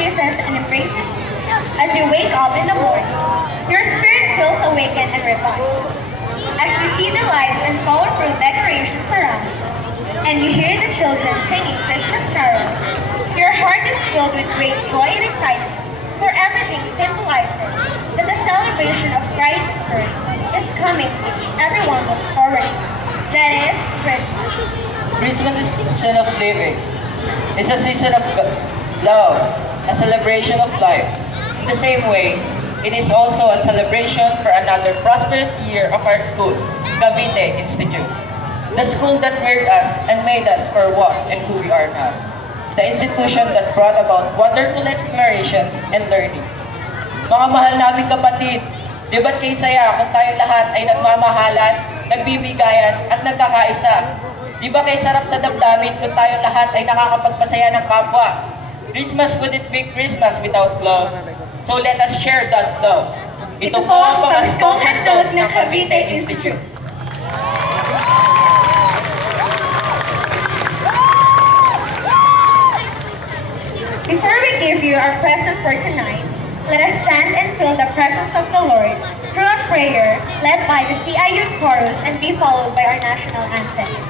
kisses and embraces you. As you wake up in the morning, your spirit feels awakened and revived. As you see the lights and colorful decorations around you, and you hear the children singing Christmas carols, your heart is filled with great joy and excitement, for everything symbolizes that the celebration of Christ's birth is coming, which everyone looks forward to. That is Christmas. Christmas is a season of living. It's a season of love, a celebration of life. In the same way, it is also a celebration for another prosperous year of our school, Cavite Institute. The school that reared us and made us for what and who we are now. The institution that brought about wonderful explorations and learning. Mga mahal naming kapatid, di ba't kayo saya kung tayong lahat ay nagmamahalan, nagbibigayan at nagkakaisa? Di ba kayo sarap sa damdamin kung tayong lahat ay nakakapagpasaya ng kapwa? Christmas wouldn't be Christmas without love. So let us share that love. Ito po ang pamaskong handog ng Cavite Institute. Before we give you our present for tonight, let us stand and feel the presence of the Lord through a prayer led by the CIU Chorus and be followed by our national anthem.